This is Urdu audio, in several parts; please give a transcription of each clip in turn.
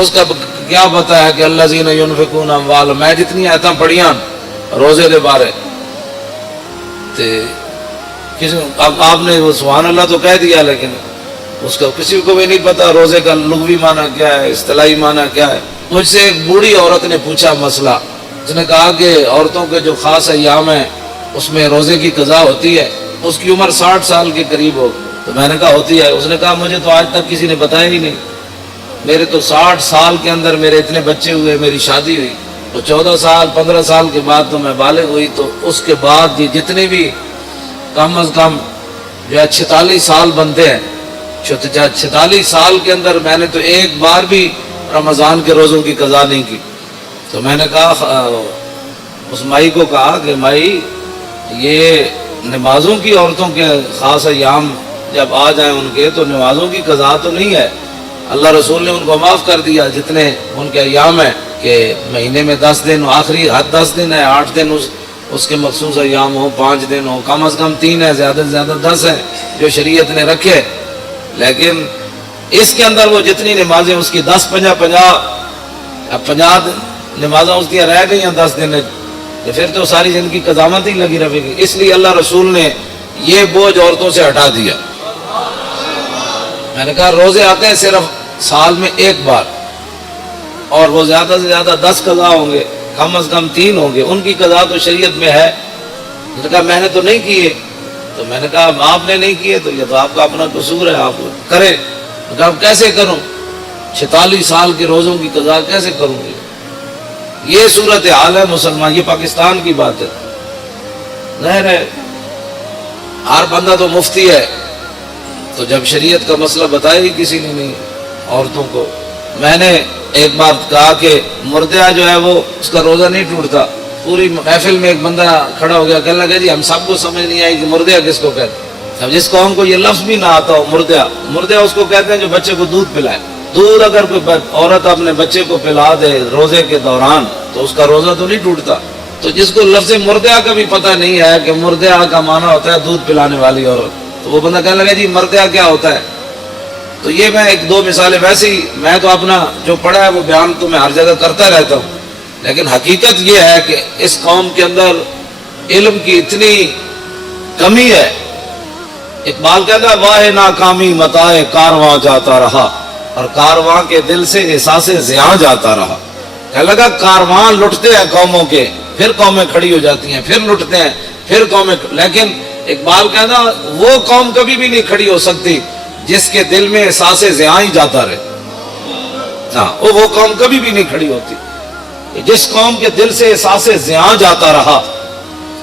اس کا کیا پتا ہے کہ الذین ينفقون اموالهم، میں جتنی آیتاں پڑھیاں روزے دے بارے تے اب آپ نے وہ سبحان اللہ تو کہہ دیا، لیکن اس کا کسی کو بھی نہیں پتا روزے کا لغوی معنی کیا ہے، اصطلاحی معنی کیا ہے۔ مجھ سے ایک بوڑھی عورت نے پوچھا مسئلہ، اس نے کہا کہ عورتوں کے جو خاص ایام ہیں اس میں روزے کی قضا ہوتی ہے، اس کی عمر 60 سال کے قریب ہو، تو میں نے کہا ہوتی ہے۔ اس نے کہا مجھے تو آج تک کسی نے بتایا ہی نہیں، میرے تو 60 سال کے اندر میرے اتنے بچے ہوئے، میری شادی ہوئی تو 14 سال 15 سال کے بعد تو میں بالغ ہوئی، تو اس کے بعد یہ جتنے بھی کم از کم جو ہے 46 سال بنتے ہیں، 46 سال کے اندر میں نے تو ایک بار بھی رمضان کے روزوں کی قضا نہیں کی۔ تو میں نے کہا اس مائی کو کہا کہ مائی یہ نمازوں کی عورتوں کے خاص ایام جب آ جائیں ان کے تو نمازوں کی قضا تو نہیں ہے، اللہ رسول نے ان کو معاف کر دیا جتنے ان کے ایام ہیں کہ مہینے میں 10 دن، آخری حد 10 دن ہے، 8 دن اس کے مخصوص ایام ہو، 5 دن ہو، کم از کم 3 ہے، زیادہ سے زیادہ 10 ہیں جو شریعت نے رکھے۔ لیکن اس کے اندر وہ جتنی نمازیں اس کی 10 50 نمازیں اس کی رہ گئی ہیں 10 دن، پھر تو ساری زندگی قضامت ہی لگی رہے گی۔ اس لیے اللہ رسول نے یہ بوجھ عورتوں سے ہٹا دیا۔ میں نے کہا روزے آتے ہیں صرف سال میں ایک بار، اور وہ زیادہ سے زیادہ 10 قضا ہوں گے، کم از کم 3 ہوں گے، ان کی قضا تو شریعت میں ہے۔ میں نے کہا میں نے تو نہیں کیے، تو میں نے کہا آپ نے نہیں کیے تو یہ تو آپ کا اپنا قصور ہے، آپ کریں۔ میں کہا کیسے کروں، 46 سال کے روزوں کی قضا کیسے کروں گی؟ یہ صورت حال ہے مسلمان، یہ پاکستان کی بات ہے، ظاہر ہے ہر بندہ تو مفتی ہے، تو جب شریعت کا مسئلہ بتایا ہی کسی نے نہیں عورتوں کو۔ میں نے ایک بار کہا کہ مردہ جو ہے وہ اس کا روزہ نہیں ٹوٹتا، پوری محفل میں ایک بندہ کھڑا ہو گیا، کہنے لگا جی ہم سب کو سمجھ نہیں آئی کہ مردہ کس کو کہتے ہیں۔ اب جس قوم کو یہ لفظ بھی نہ آتا ہو مردہ اس کو کہتے ہیں جو بچے کو دودھ پلائے۔ دودھ اگر کوئی عورت اپنے بچے کو پلا دے روزے کے دوران تو اس کا روزہ تو نہیں ٹوٹتا۔ تو جس کو لفظ مردہ کا بھی پتہ نہیں ہے کہ مردہ کا معنی ہوتا ہے دودھ پلانے والی عورت، تو وہ بندہ کہنے لگا جی مردہ کیا ہوتا ہے۔ تو یہ میں 1-2 مثالیں، ویسے ہی میں تو اپنا جو پڑھا ہے وہ بیان تو میں ہر جگہ کرتا رہتا ہوں، لیکن حقیقت یہ ہے کہ اس قوم کے اندر علم کی اتنی کمی ہے۔ اقبال کہتا ہے واہ ناکامی متائے کارواں جاتا رہا، اور کارواں کے دل سے احساس زیاں جاتا رہا۔ کہنے لگا کارواں لٹتے ہیں قوموں کے، پھر قومیں کھڑی ہو جاتی ہیں، پھر لٹتے ہیں، پھر قومیں، لیکن اقبال کہتا وہ قوم کبھی بھی نہیں کھڑی ہو سکتی جس کے دل میں احساس زیاں ہی جاتا رہے۔ ہاں وہ قوم کبھی بھی نہیں کھڑی ہوتی جس قوم کے دل سے احساس زیاں جاتا رہا،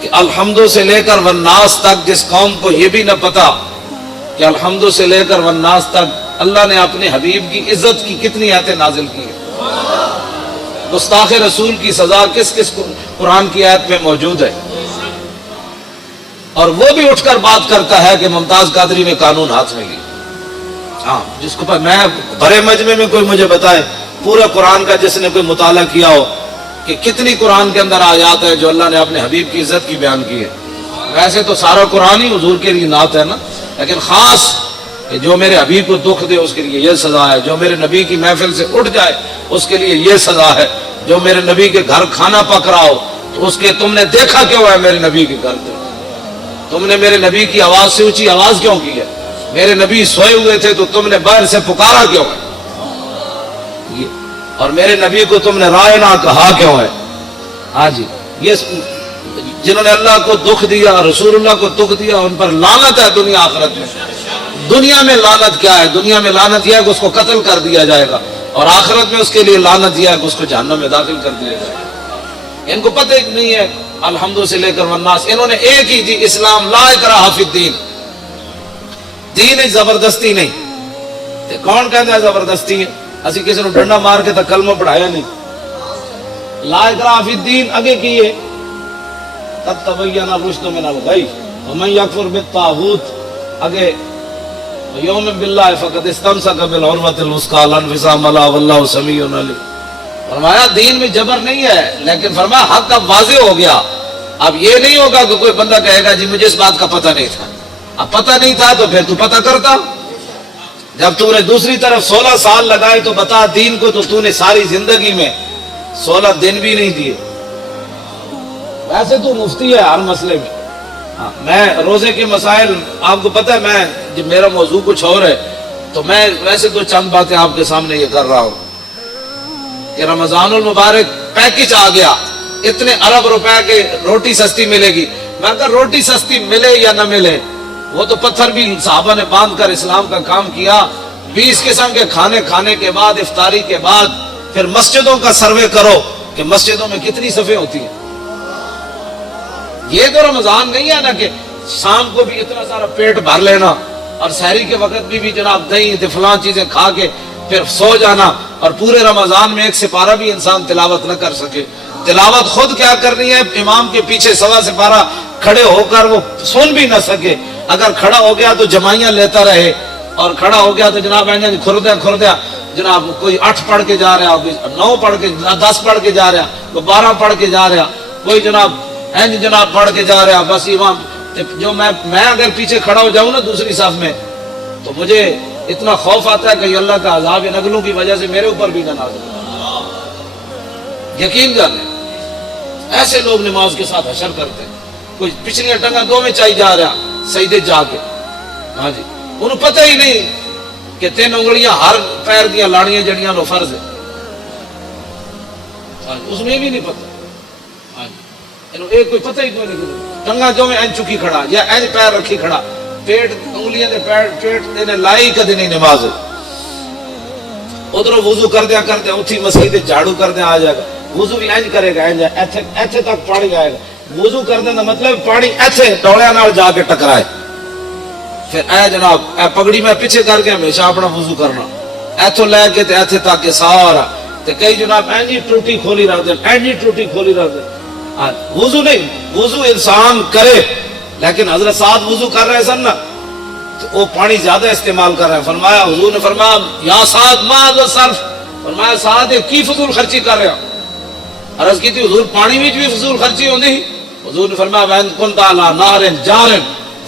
کہ الحمد سے لے کر والناس تک جس قوم کو یہ بھی نہ پتا کہ الحمد سے لے کر والناس تک اللہ نے اپنے حبیب کی عزت کی کتنی آیتیں نازل کی ہیں، گستاخ رسول کی سزا کس کس قرآن کی آیت میں موجود ہے، اور وہ بھی اٹھ کر بات کرتا ہے کہ ممتاز قادری نے قانون ہاتھ میں لیا۔ ہاں جس کو میں بڑے مجمع میں کوئی مجھے بتائے پورا قرآن کا جس نے کوئی مطالعہ کیا ہو کہ کتنی قرآن کے اندر آیات ہے جو اللہ نے اپنے حبیب کی عزت کی بیان کی ہے۔ ویسے تو سارا قرآن ہی حضور کے لیے نعت ہے نا، لیکن خاص کہ جو میرے حبیب کو دکھ دے اس کے لیے یہ سزا ہے، جو میرے نبی کی محفل سے اٹھ جائے اس کے لیے یہ سزا ہے، جو میرے نبی کے گھر کھانا پک رہا ہو تو اس کے تم نے دیکھا کیوں ہے میرے نبی کے گھر پہ، تم نے میرے نبی کی آواز سے اونچی آواز کیوں کی ہے، میرے نبی سوئے ہوئے تھے تو تم نے باہر سے پکارا کیوں ہے، اور میرے نبی کو تم نے رائنا کہا کیوں ہے۔ ہاں جی، یہ جنہوں نے اللہ کو دکھ دیا، رسول اللہ کو دکھ دیا، ان پر لعنت ہے دنیا آخرت میں۔ دنیا میں لعنت کیا ہے؟ دنیا میں لعنت یہ ہے کہ اس کو قتل کر دیا جائے گا، اور آخرت میں اس کے لیے لعنت یہ ہے کہ اس کو جہنم میں داخل کر دیا جائے گا۔ ان کو پتہ نہیں ہے الحمد سے لے کر والناس، انہوں نے ایک ہی جی اسلام لا اکراہ فی الدین، دین زبردستی نہیں۔ کون کہتا ہے زبردستی ہے؟ اسی کسی نے ڈنڈا مار کے تو کلمہ پڑھایا نہیں۔ لا اکراہ فی الدین اگے کیے قد تبین الرشد من الغی ومن یکفر بالطاغوت اگے یوم باللہ فقد استمسک بالعروۃ الوثقی لا انفصام لها واللہ سمیع علیم۔ فرمایا دین میں جبر نہیں ہے، لیکن فرمایا حق اب واضح ہو گیا۔ اب یہ نہیں ہوگا کہ کوئی بندہ کہے گا جی مجھے اس بات کا پتہ نہیں تھا، اب پتہ نہیں تھا تو پھر تو پتہ کرتا۔ جب تو نے دوسری طرف 16 سال لگائے تو بتا دین کو تو نے ساری زندگی میں 16 دن بھی نہیں دیے. ویسے تو مفتی ہے ہر مسئلے میں. میں روزے کے مسائل آپ کو پتہ ہے، میں جب میرا موضوع کچھ اور ہے تو میں ویسے تو چند باتیں آپ کے سامنے یہ کر رہا ہوں کہ رمضان المبارک پیکج آ گیا، اتنے ارب روپے کے روٹی سستی ملے گی. میں کہا روٹی سستی ملے یا نہ ملے، وہ تو پتھر بھی صحابہ نے باندھ کر اسلام کا کام کیا. 20 قسم کے کھانے کھانے کے بعد، افطاری کے بعد پھر مسجدوں کا سروے کرو کہ مسجدوں میں کتنی صفیں ہوتی ہیں. یہ تو رمضان نہیں ہے نا کہ شام کو بھی اتنا سارا پیٹ بھر لینا اور سحری کے وقت بھی جناب دہی فلاں چیزیں کھا کے پھر سو جانا، اور پورے رمضان میں ایک سپارہ بھی انسان تلاوت نہ کر سکے. تلاوت خود کیا کرنی ہے، امام کے پیچھے سوا سپارہ کھڑے ہو کر وہ سن بھی نہ سکے. اگر کھڑا ہو گیا تو جمائیاں لیتا رہے، اور کھڑا ہو گیا تو جناب کھردیا جناب کوئی 8 پڑھ کے جا رہا، کوئی 9 پڑھ کے 10 پڑھ کے جا رہا، کوئی 12 پڑھ کے جا رہا، کوئی جناب پڑھ کے جا رہا. بس امام جو میں اگر پیچھے کھڑا ہو جاؤں نا دوسری صف میں تو مجھے اتنا خوف آتا ہے کہ اللہ کا عذاب نگلوں کی وجہ سے میرے اوپر بھی نہ نازل ہو. یقین کر لیں ایسے لوگ نماز کے ساتھ حشر کرتے ہیں. کوئی پچھلی ٹنگا 2 میں چاہی جا رہا سجدے جا کے، ہاں جی انہوں پتہ ہی نہیں کہ 3 انگلیاں ہر پیر دیا لاڑیاں جڑیاں نو فرض ہے. اس میں بھی نہیں پتہ. ہاں جی ایک کوئی پتہ ہی کوئی نہیں، ٹنگا 2 میں این چکی کھڑا یا این پیر رکھی کھڑا، پیٹ انگلیاں دے پیٹ دینے لائی کدی نہیں نماز. ادھر وضو کر دیا اتھی مسجد جھاڑو کر دیا آ جائے گا. وضو بھی اینج کرے گا، ایتھے تک پانی آئے گا. وضو کر دینا مطلب پانی ایتھے ڈوڑیاں نال جا کے ٹکرائے. پھر اے جناب اے پگڑی میں پیچھے کر کے ہمیشہ اپنا وضو کرنا، ایتھوں لے کے تے ایتھے تک کے سارا. تے کئی جناب اینجی ٹوٹی کھولی رکھ دیں، اینجی ٹوٹی کھولی رکھ دیں. وضو نہیں، وضو انسان کرے، لیکن حضرت سعد وضو کر رہے سن نا تو وہ پانی زیادہ استعمال کر رہے ہیں. فرمایا حضور نے فرمایا یا سعد ما صرف، فرمایا سعد کی فضول خرچی کر رہے ہیں. عرض کی تھی حضور پانی میں بھی فضول خرچی ہوندی؟ حضور نے فرمایا وین کنت علی نہر جار،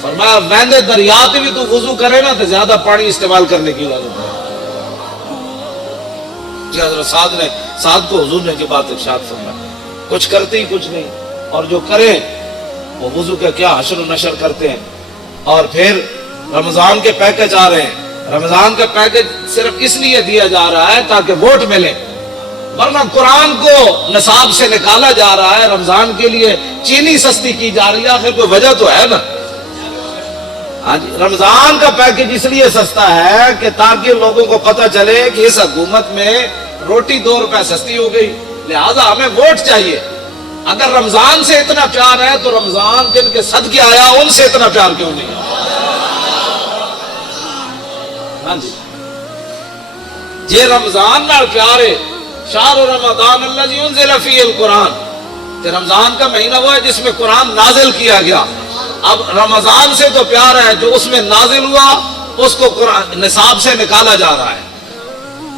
فرمایا ویندے دریا تے بھی تو وضو کرے نا تو زیادہ پانی استعمال کرنے کی ضرورت ہے. جی حضرت سعد کو حضور نے یہ بات ارشاد فرمایا. کچھ کرتے ہی کچھ نہیں، اور جو کریں وہ وضو کا کیا حشر و نشر کرتے ہیں. اور پھر رمضان کے پیکج آ رہے ہیں. رمضان کا پیکج صرف اس لیے دیا جا رہا ہے تاکہ ووٹ ملے، ورنہ قرآن کو نصاب سے نکالا جا رہا ہے. رمضان کے لیے چینی سستی کی جا رہی ہے، آخر کوئی وجہ تو ہے نا. رمضان کا پیکج اس لیے سستا ہے کہ تاکہ لوگوں کو پتہ چلے کہ اس حکومت میں روٹی 2 روپے سستی ہو گئی، لہذا ہمیں ووٹ چاہیے. اگر رمضان سے اتنا پیار ہے تو رمضان جن کے صدقے آیا ان سے اتنا پیار کیوں نہیں؟ ہاں جی یہ رمضان نال پیار ہے. شہر رمضان الذی انزل فیہ القرآن، کہ رمضان کا مہینہ وہ ہے جس میں قرآن نازل کیا گیا. اب رمضان سے تو پیار ہے، جو اس میں نازل ہوا اس کو قرآن نصاب سے نکالا جا رہا ہے.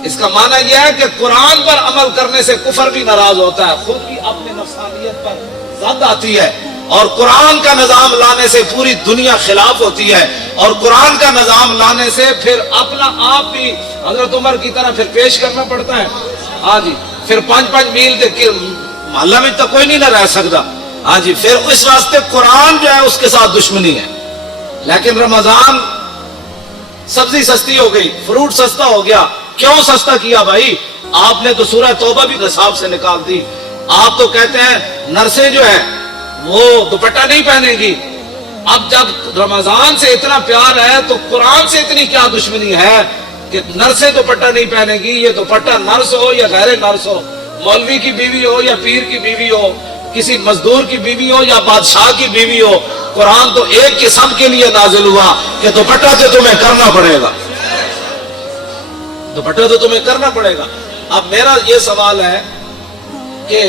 اس کا معنی یہ ہے کہ قرآن پر عمل کرنے سے کفر بھی ناراض ہوتا ہے، خود کی اپنی نفسانیت پر زد آتی ہے، اور قرآن کا نظام لانے سے پوری دنیا خلاف ہوتی ہے، اور قرآن کا نظام لانے سے پھر اپنا آپ بھی حضرت عمر کی طرح پھر پیش کرنا پڑتا ہے. ہاں جی پھر 5 میل کے محلہ میں تو کوئی نہیں نہ رہ سکتا. ہاں جی پھر اس واسطے قرآن جو ہے اس کے ساتھ دشمنی ہے. لیکن رمضان سبزی سستی ہو گئی، فروٹ سستا ہو گیا. کیوں سستا کیا بھائی؟ آپ نے تو سورہ توبہ بھی نصاب سے نکال دی. آپ تو کہتے ہیں نرسیں جو ہے وہ دوپٹہ نہیں پہنے گی. اب جب رمضان سے اتنا پیار ہے تو قرآن سے اتنی کیا دشمنی ہے کہ نرسیں دوپٹہ نہیں پہنے گی؟ یہ دوپٹہ نرس ہو یا غیر نرس ہو، مولوی کی بیوی ہو یا پیر کی بیوی ہو، کسی مزدور کی بیوی ہو یا بادشاہ کی بیوی ہو، قرآن تو ایک کے سب کے لیے نازل ہوا کہ دوپٹہ تو تمہیں کرنا پڑے گا، دوپٹہ تو تمہیں کرنا پڑے گا. اب میرا یہ سوال ہے کہ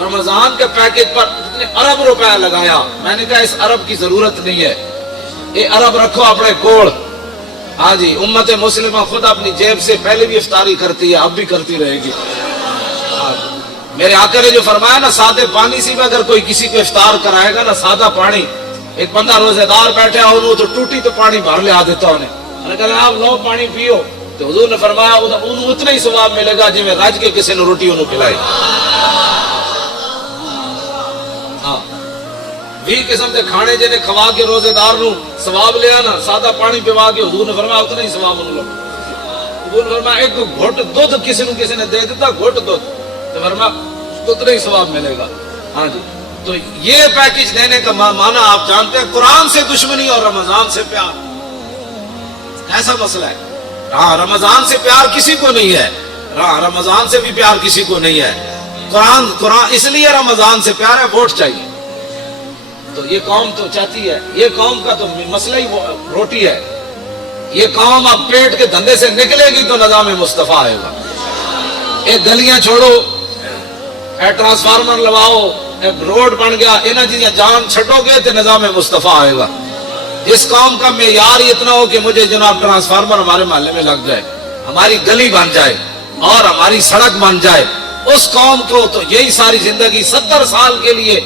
رمضان کے پیکج پر اتنے ارب روپے لگایا. میں نے کہا اس ارب کی ضرورت نہیں ہے، یہ ارب رکھو اپنے کوڑ. ہاں جی امت مسلمہ خود اپنی جیب سے پہلے بھی افطاری کرتی ہے، اب بھی کرتی رہے گی. میرے آقا نے جو فرمایا نا سادے پانی سے بھی اگر کوئی کسی کو افطار کرائے گا نا، سادہ پانی، ایک بندہ روزے دار بیٹھے اور وہ تو ٹوٹی تو پانی بھر لے آ دیتا انہیں، میں نے کہا آپ لو پانی پیو. تو حضور نے فرمایا انہوں اتنا ہی ثواب ملے گا جی میں رج کے کسی نے روٹی انہوں کھلائی. ہاں 20 قسم کے کھانے جنہیں کھوا کے روزے دار نو ثواب لیا نا, سادہ پانی پیوا کے حضور نے فرمایا اتنا ہی ثواب انہوں لگا. حضور نے فرمایا ایک گھٹ دودھ کسی نے دے دیتا, گھٹ دودھ, تو فرمایا اتنا ہی ثواب ملے گا. ہاں جی, تو یہ پیکج دینے کا معنی آپ جانتے ہیں, قرآن سے دشمنی اور رمضان سے پیار, ایسا مسئلہ ہے. ہاں رمضان سے پیار کسی کو نہیں ہے, رمضان سے بھی پیار کسی کو نہیں ہے. قرآن اس لیے رمضان سے پیار ہے, ووٹ چاہیے. تو یہ قوم تو چاہتی ہے, یہ قوم کا تو مسئلہ ہی روٹی ہے. یہ قوم اب پیٹ کے دھندے سے نکلے گی تو نظام مصطفیٰ آئے گا. ایک گلیاں چھوڑو, اے ٹرانسفارمر لواؤ, ایک روڈ بن گیا, انہیں چیزیں جان چھٹو گے تو نظام مصطفیٰ آئے گا. اس قوم کا معیار اتنا ہو کہ مجھے جناب ٹرانسفارمر ہمارے محلے میں لگ جائے, ہماری گلی بن جائے اور ہماری سڑک بن جائے, اس قوم کو تو یہی ساری زندگی 70 سال کے لیے,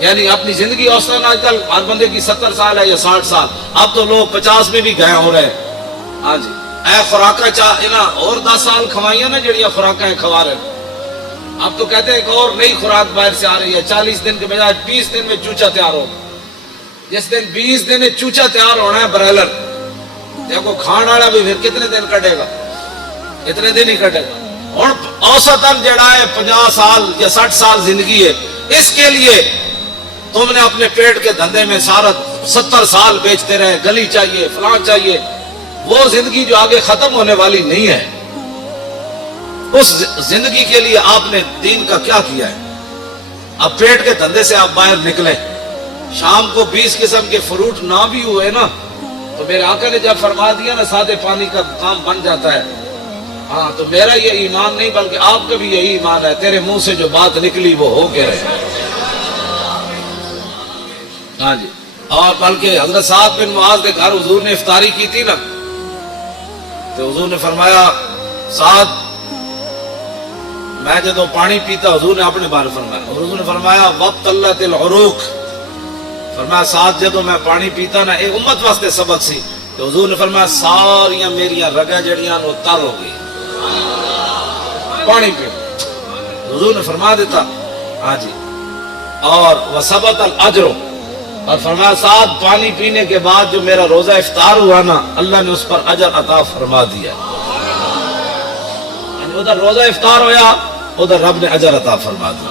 یعنی اپنی زندگی اوسطاً آج کل ہر بندے کی 70 سال ہے یا 60 سال, اب تو لوگ 50 میں بھی گئے ہو رہے ہیں. ہاں جی, اے خوراکہ اور 10 سال کھوائیاں نا جڑیاں خوراکیں کھوا رہے. اب تو کہتے ہیں ایک اور نئی خوراک باہر سے آ رہی ہے, 40 دن کے بجائے 20 دن میں چوچا تیار ہو. جس دن 20 دن چوچا تیار ہونا ہے برائلر, دیکھو کھان والا بھی پھر کتنے دن کٹے گا, اتنے دن ہی کٹے گا. اور اوسطاً جڑا ہے 50 سال یا 60 سال زندگی ہے, اس کے لیے تم نے اپنے پیٹ کے دھندے میں سارا 70 سال بیچتے رہے, گلی چاہیے فلاں چاہیے, وہ زندگی جو آگے ختم ہونے والی نہیں ہے. اس زندگی کے لیے آپ نے دین کا کیا کیا ہے؟ اب پیٹ کے دھندے سے آپ باہر نکلیں, شام کو 20 قسم کے فروٹ نہ بھی ہوئے نا, تو میرے آقا نے جب فرما دیا نا سادے پانی کا کام بن جاتا ہے. ہاں تو میرا یہ ایمان نہیں بلکہ آپ کا بھی یہی ایمان ہے, تیرے منہ سے جو بات نکلی وہ ہو کے رہے. ہاں جی, اور بلکہ حضرت سعد بن معاذ کے گھر حضور نے افطاری کی تھی نا, تو حضور نے فرمایا سعد میں جدو پانی پیتا, حضور نے اپنے بارے فرمایا, اور حضور نے فرمایا وقت اللہ العروق, فرمایا ساتھ جدو میں پانی پیتا نا, ایک امت واسطے سبق سی, تو حضور نے فرمایا ساریاں میریاں رگیں جڑیاں نو تر ہو گئی پانی پی. حضور نے فرما دیتا. ہاں جی, اور وثبت الاجر, اور فرمایا ساتھ پانی پینے کے بعد جو میرا روزہ افطار ہوا نا, اللہ نے اس پر اجر عطا فرما دیا. ادھر روزہ افطار ہویا, ادھر رب نے اجر عطا فرما دیا.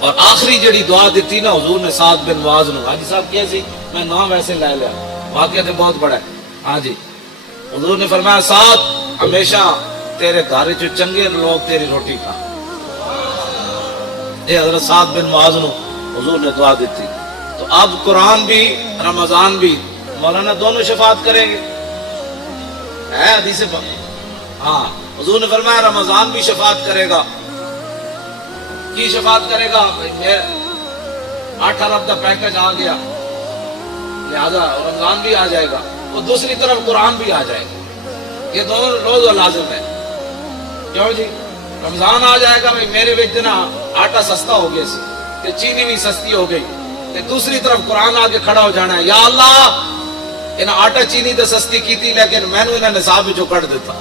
اور آخری جڑی دعا دیتی نا حضور نے سعد بن معاذ نو, حاجی صاحب کیسی, میں نام ویسے لے لیا, واقعہ تو بہت بڑا ہے. ہاں جی, حضور نے فرمایا سعد ہمیشہ تیرے گھر چ چنگے لوگ تیری روٹی کھا. اے حضرت سعد بن معاذ نو حضور نے دعا دیتی. تو اب قرآن بھی رمضان بھی مولانا دونوں شفاعت کریں گے, ہے حدیث پاک. ہاں حضور نے فرمایا رمضان بھی شفاعت کرے گا. کی شفاعت کرے گا؟ 8 ارب کا پیکج آ گیا, لہذا رمضان بھی آ جائے گا, اور دوسری طرف قرآن بھی آ جائے گا. یہ دونوں روز و لازم ہے. کیوں جی, رمضان آ جائے گا, میرے بچ نا آٹا سستا ہو گیا سی, تے چینی بھی سستی ہو گئی, تے دوسری طرف قرآن آ کے کھڑا ہو جانا ہے, یا اللہ انہیں آٹا چینی تو سستی کی تھی لیکن میں نے انہیں نصاب جو کٹ دیتا.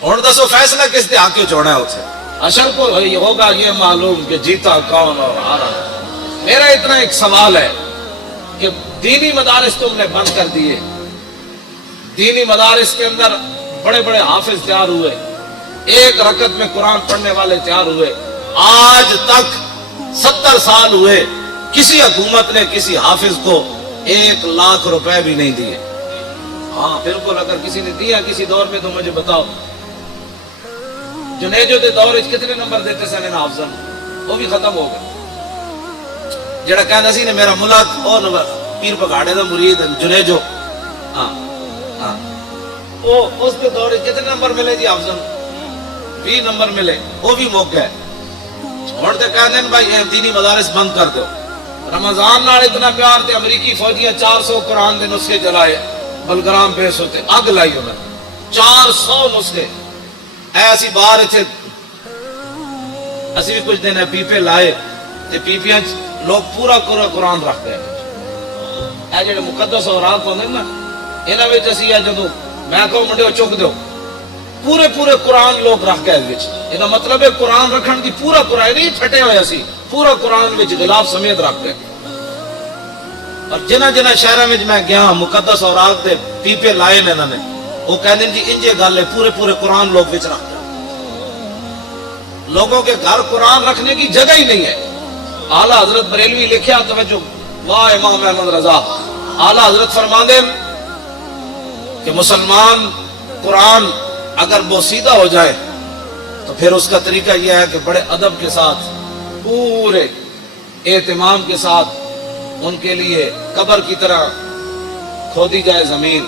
اور دسو فیصلہ کس دے آ کے چھوڑا ہے اسے, اشر کو ہوگا یہ معلوم کہ جیتا کون اور ہارا. میرا اتنا ایک سوال ہے کہ دینی مدارس تم نے بند کر دیے, دینی مدارس کے اندر بڑے بڑے حافظ تیار ہوئے, 1 رکعت میں قرآن پڑھنے والے تیار ہوئے, آج تک 70 سال ہوئے کسی حکومت نے کسی حافظ کو 1 لاکھ روپے بھی نہیں دیے. ہاں بالکل, اگر کسی نے دیا کسی دور میں تو مجھے بتاؤ. جنیجو دے دور کتنے نمبر دیتے سن ان حافظاں, وہ بھی ختم ہو گئے. جڑا کہنا سی نے میرا ملک اور پیر پگاڑے دا مرید جنیجو, ہاں ہاں, وہ اس کے دور کتنے نمبر ملے جی حافظاں, 20 نمبر ملے, وہ بھی موقع ہے. ہن تے کہندے ہیں بھائی دینی مدارس بند کر دو. رمضان نال اتنا پیار تے امریکی فوجیاں 400 قرآن دے نسخے جلائے, بلگرام پیش ہوتے اگ لائی انہیں 400 نسخے. ایسی باہر اتنے اسی بھی کچھ دن پیپے لائے, تے پیپیاں لوگ پورا قرآن رکھتے ہیں. اے جڑے مقدس اوراق ہوندے نا, انہاں وچ اسی جدوں میں کہوں منڈے چک دو پورے پورے قرآن لوگ رکھ گئے وچ یہ مطلب ہے قرآن رکھن کی پورا قرآن نہیں پھٹے ہوئے سی پورا قرآن وچ غلاف سمیت رکھ گئے اور جنہ جنہ شہروں میں میں گیا مقدس اوراق دے پیپے لائے نے انہوں نے وہ کہتے ہیں جی انجے گل ہے پورے پورے قرآن لوگ وچ رکھ گئے لوگوں کے گھر قرآن رکھنے کی جگہ ہی نہیں ہے اعلیٰ حضرت بریلوی لکھیا توجہ واہ امام احمد رضا اعلیٰ حضرت فرماندے کہ مسلمان قرآن اگر بوسیدہ ہو جائے تو پھر اس کا طریقہ یہ ہے کہ بڑے ادب کے ساتھ پورے اہتمام کے ساتھ ان کے لیے قبر کی طرح کھودی جائے زمین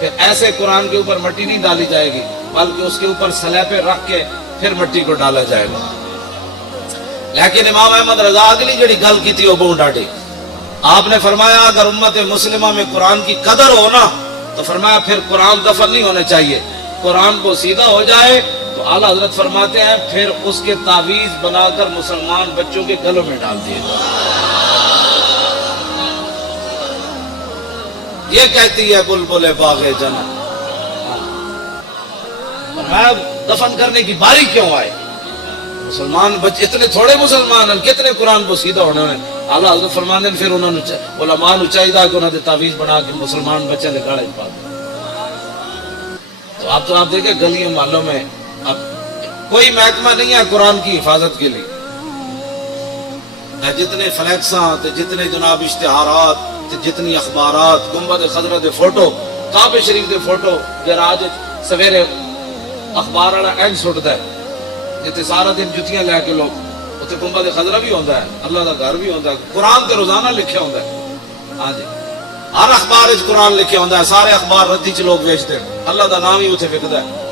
پھر ایسے قرآن کے اوپر مٹی نہیں ڈالی جائے گی بلکہ اس کے اوپر سلیپے رکھ کے پھر مٹی کو ڈالا جائے گا لیکن امام احمد رضا اگلی جڑی گل کی تھی وہ بہت ڈاٹی آپ نے فرمایا اگر امت مسلمہ میں قرآن کی قدر ہو نا تو فرمایا پھر قرآن دفن نہیں ہونے چاہیے قرآن کو سیدھا ہو جائے تو اعلیٰ حضرت فرماتے ہیں پھر اس کے تعویذ بنا کر مسلمان بچوں کے گلوں میں ڈال دیے یہ کہتی ہے بلبل باغ جنت فرمایا دفن کرنے کی باری کیوں آئے مسلمان بچے اتنے تھوڑے مسلمان ہیں کتنے قرآن کو سیدھا ہونے ہیں اعلیٰ حضرت فرماتے ہیں پھر انہوں نے علماء نو چاہیے کہ انہوں نے تعویذ بنا کے مسلمان بچے نے گاڑے پا دیں تو آپ دیکھیں گلیوں محلوں میں اب کوئی محکمہ نہیں ہے قرآن کی حفاظت کے لیے جتنے فلیکساں جتنے جناب اشتہارات جتنی اخبارات گنبد خضرا دے فوٹو کعبہ شریف دے فوٹو گراج سویرے اخبار والا اینڈ سٹتا ہے جتنے سارا دن جتیاں لے کے لوگ اتنے گنبد خضرا بھی ہوتا ہے اللہ کا گھر بھی ہوتا ہے قرآن تے روزانہ لکھیا ہوتا ہے ہاں جی ہر اخبار وچ قرآن لکھیا ہوتا ہے سارے اخبار ردی چ لوگ بیچتے ہیں اللہ دا نام ہی اتنے وکدا ہے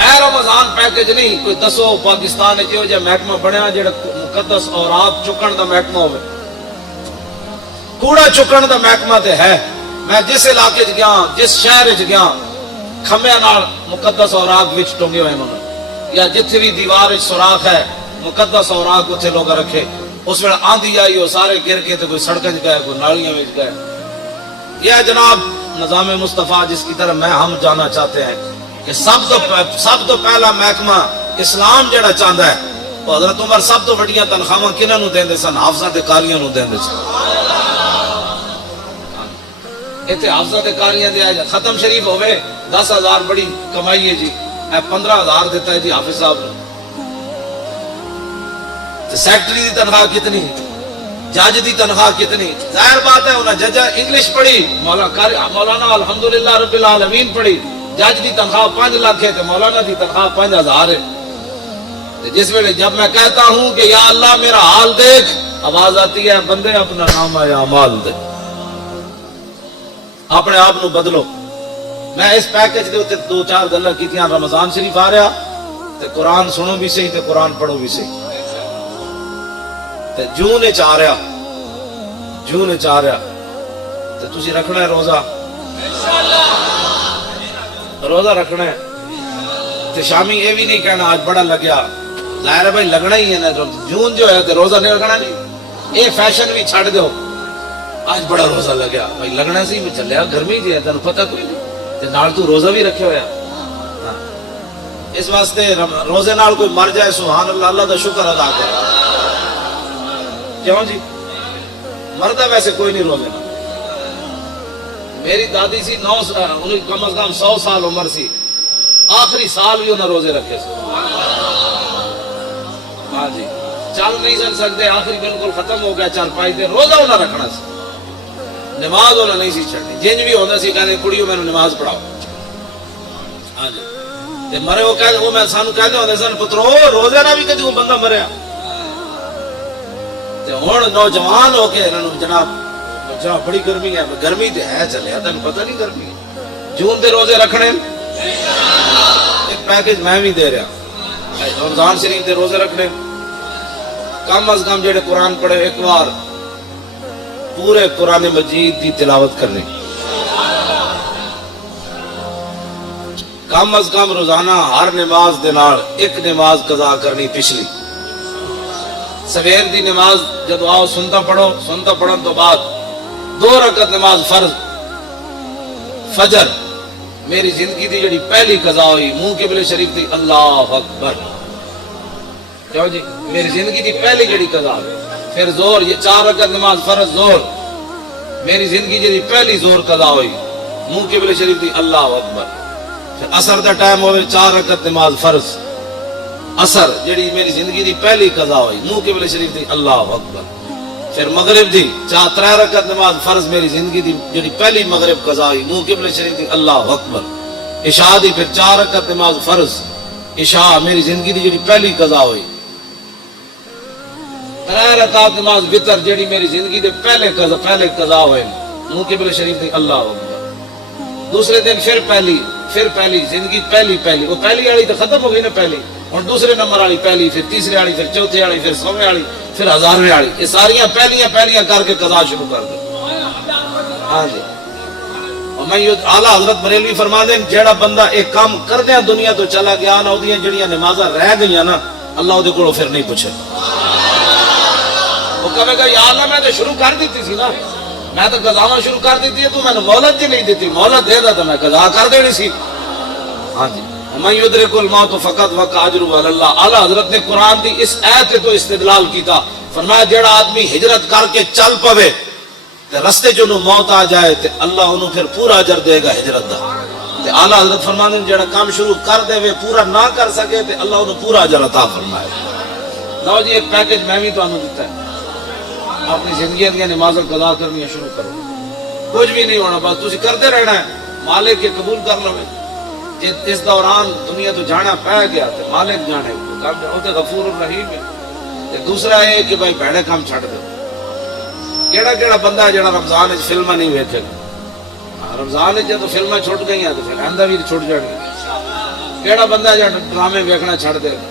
اے رمضان پیکج نہیں کوئی دسو پاکستان جو جا محکمہ بنیا جڑا مقدس اوراق چکن دا محکمہ ہوئے کوڑا چکن دا محکمہ تے ہے میں جس علاقے چ گیا جس شہر چ گیا کھمبیاں نال مقدس اوراق وچ ٹنگے ہوئے انہوں یا جتھے بھی دیوار وچ سوراخ ہے مقدس اوراق اتنے لوگ رکھے اس ویلے آندھی آئی وہ سارے گر کے تو کوئی سڑکیں گئے کوئی نالیاں وچ گئے یہ جناب نظام مصطفیٰ جس کی طرف ہم جانا چاہتے ہیں کہ سب تو پہلا محکمہ اسلام جڑا چاہتا ہے وہ حضرت عمر سب تو بڑیاں تنخواہاں کنہاں نوں دیندے سن حافظاں تے قاریاں نوں دیندے سن ایتھے حافظاں تے قاریاں دے ختم شریف ہوئے 10,000 بڑی کمائی ہے جی 15,000 دیتا ہے جی حافظ صاحب نے سیکٹری دی تنخواہ کتنی جج دی تنخواہ کتنی ظاہر بات ہے انہاں جج انگلش پڑھی مولانا الحمدللہ رب العالمین پڑھی جج دی تنخواہ 5 لاکھ ہے تو مولانا دی تنخواہ 5,000 ہے جس ویلے جب میں کہتا ہوں کہ یا اللہ میرا حال دیکھ آواز آتی ہے بندے اپنا نام اعمال دے اپنے آپ نو بدلو میں اس پیکج دے 2-4 گلاں کیتیاں رمضان شریف آ رہا تے قرآن سنو بھی صحیح تے قرآن پڑھو بھی صحیح تے جون وچ آ رہا تے تسی رکھنا ہے روزہ رکھنا ہے تے شامی یہ بھی نہیں کہنا آج بڑا لگیا ظاہر ہے بھائی لگنا ہی ہے نا جون جو ہے تے روزہ نہیں رکھنا نہیں یہ فیشن بھی چھڑ دو آج بڑا روزہ لگیا بھائی لگنا سی بھی چلیا گرمی جی ہے تینوں پتہ کوئی نہیں تے نال تو روزہ بھی رکھے ہویا اس واسطے روزے نال کوئی مر جائے سبحان اللہ اللہ دا شکر ادا کرے کیوں جی مردہ ویسے کوئی نہیں روزے نال میری دادی سی انہیں کم از کم 100 سال عمر سی آخری سال بھی انہیں روزے رکھے سے ہاں جی چل نہیں سن سکتے آخری بالکل ختم ہو گیا چل پائی تھے روزہ انہیں رکھنا سی نماز انہیں نہیں سی چھڑنی جنج بھی ہوتا سی کہنے کڑیوں میں نماز پڑھاؤ ہاں جی تے مرے وہ میں سانو کہتے ہوتے سن پترو روزے نہ بھی کدی وہ بندہ مریا تے ہن نوجوان ہو کے جناب بڑی گرمی ہے گرمی تے ہے چلے تین پتہ نہیں گرمی ہے جون دے روزے رکھنے ایک پیکج میں بھی دے رہا رمضان شریف دے روزے رکھنے کم از کم جڑے قرآن پڑھے ایک بار پورے قرآن مجید دی تلاوت کرنی کم از کم روزانہ ہر نماز دے نال ایک نماز قضا کرنی پچھلی سویر دی نماز جب آؤ سنتا پڑھن تو بعد 2 رکعت نماز فرض فجر میری زندگی دی جڑی پہلی قضا ہوئی منہ قبلے شریف دی اللہ اکبر، کیوں جی میری زندگی دی پہلی جڑی قضا ہوئی، پھر زور، یہ 4 رکعت نماز فرض زور، میری زندگی جڑی پہلی زور قضا ہوئی منہ قبلے شریف دی اللہ اکبر، پھر عصر دا ٹائم ہوئے 4 رکعت نماز فرض عصر جڑی میری زندگی دی پہلی قضا ہوئی منہ قبلے شریف دی اللہ اکبر، پھر مغرب دی 3 رکعت نماز فرض میری زندگی دی جڑی پہلی مغرب قضا ہوئی منہ قبلے شریف دی اللہ اکبر، عشاء دی پھر 4 رکعت نماز فرض عشاء میری زندگی دی جڑی پہلی قضا ہوئی، 3 رکعت نماز وتر جڑی میری زندگی دے پہلے قضا ہوئے منہ قبلے شریف دی اللہ اکبر، دوسرے دن پھر پہلی زندگی پہلی وہ پہلی والی تو ختم ہو گئی نا پہلی، اور دوسرے نمبر والی پہلی، پھر تیسرے والی، پھر چوتھے والی، پھر 100ویں والی، پھر 1000ویں والی، یہ ساریاں پہلیاں کر کے قضا شروع کر دے۔ ہاں جی، اور میں اعلیٰ حضرت بریلوی فرما دیں جیڑا بندہ ایک کام کردیا دنیا تو چلا گیا نا، وہ جڑیاں نمازاں رہ گئی نا اللہ وہ کو پھر نہیں پوچھے، وہ کہے گا یا اللہ میں تو شروع کر دیتی سی نا، میں تو قضاواں شروع کر دیتی ہے، تو میں نے مہلت ہی نہیں دیتی، مہلت دے دا تو میں قضا کر دینی سی۔ ہاں جی، من یدرک الموت فقط وقع اجرہ علی اللہ، اعلیٰ حضرت نے قرآن دی اس آیت سے تو استدلال کیتا، فرمایا جیڑا آدمی ہجرت کر کے چل پوے تے رستے جو نو موت آ جائے تے اللہ انہوں پھر پورا اجر دے گا ہجرت دا، تے اعلیٰ حضرت فرماتے ہیں جیڑا کام شروع کر دے وے پورا نہ کر سکے تے اللہ انہوں پورا اجر عطا فرمائے۔ لو جی ایک پیکج میں بھی تو انہوں دیتا ہے، اپنی زندگی دیا نمازیں قضا کرنی شروع کرو، کچھ بھی نہیں ہونا، بس تسی کرتے رہنا ہے، مالک کے قبول کر لو، اس دوران دنیا تو جانا پہ گیا تے مالک جانے وہ تے غفور الرحیم ہے۔ دوسرا ہے کہ بھائی بھڑے کام چھڑ دو، کیڑا بندہ ہے جڑا رمضان وچ فلماں نہیں ویکھے گا، رمضان وچ جے تو فلماں چھٹ گئی ہیں تو پھر آندا بھی چھٹ جان گی، کیڑا بندہ جڑا ڈرامے ویکھنا چھڑ دے گا،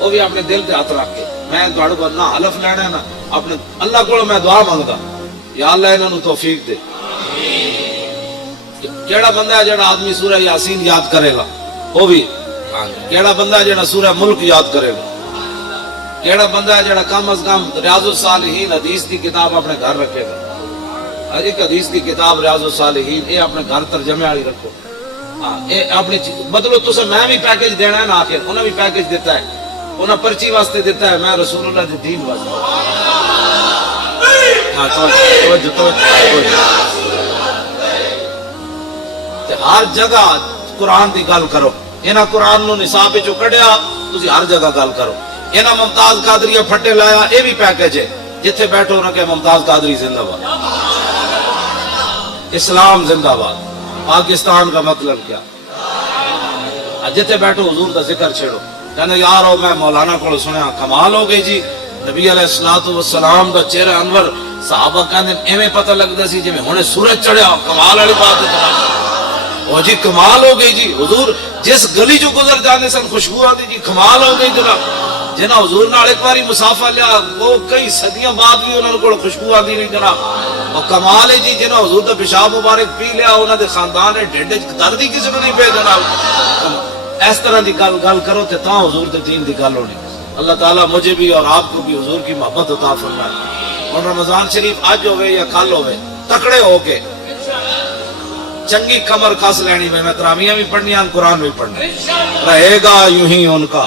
وہ بھی اپنے دل تے ہاتھ رکھ کے میں تہاڈے کول نہ حلف لینا ہے نا، اپنے اللہ کو میں دعا مانگدا یا اللہ انہاں نوں توفیق دے۔ کیڑا بندہ ہے جڑا آدمی سورہ یاسین یاد کرے گا، وہ بھی کیڑا بندہ ہے جڑا سورہ ملک یاد کرے گا، کیڑا بندہ ہے جڑا کم از کم ریاض الصالحین حدیث کی کتاب اپنے گھر رکھے گا، ایک حدیث کی کتاب ریاض الصالحین یہ اپنے گھر ترجمے والی رکھو، ہاں یہ اپنی مطلب تو میں بھی پیکج دینا ہے نا، آخر انہیں بھی پیکج دیتا ہے، انہیں پرچی واسطے دیتا ہے، میں رسول اللہ دی دین واسطے، ہاں ہر جگہ قرآن دی گل کرو، انہاں قرآن نو نصاب وچوں کڈیا تسی ہر جگہ گل کرو، انہاں ممتاز قادریہ پھٹے لایا یہ بھی پیکج ہے، جتھے بیٹھو نہ کہ ممتاز قادری زندہ باد، اسلام زندہ باد، پاکستان کا مطلب کیا، جتھے بیٹھو حضور دا ذکر چھیڑو، کہنے یارو میں مولانا کو سنیا کمال ہو گئی جی، نبی علیہ الصلوۃ والسلام دا چہرہ انور، صحابہ کہندے ایویں پتہ لگدا سی جویں ہنے سورج چڑھیا، کمال والی بات ہے، او جی کمال ہو گئی جی، حضور جس گلی جو گزر جانے سن خوشبو آتی جی، کمال ہو گئی جناب، جنہاں حضور نال ایک باری مسافہ لیا وہ کئی صدیاں بعد بھی انہوں کو خوشبو آتی نہیں جناب، اور کمال ہے جی جنہاں حضور دا پیشاب مبارک پی لیا انہوں دے خاندان نے ڈھڈ درد ہی کسی کو نہیں پہ جناب، اس طرح دی گل کرو تے تاں حضور دے دین دی گل ہونی۔ اللہ تعالیٰ مجھے بھی اور آپ کو بھی حضور کی محبت عطا فرمائے، اور رمضان شریف آج ہوئے یا کل ہوئے تکڑے ہو کے چنگی کمر کس لینی میں تراویحاں بھی پڑھنی قرآن بھی پڑھنا رہے گا یوں ہی ان کا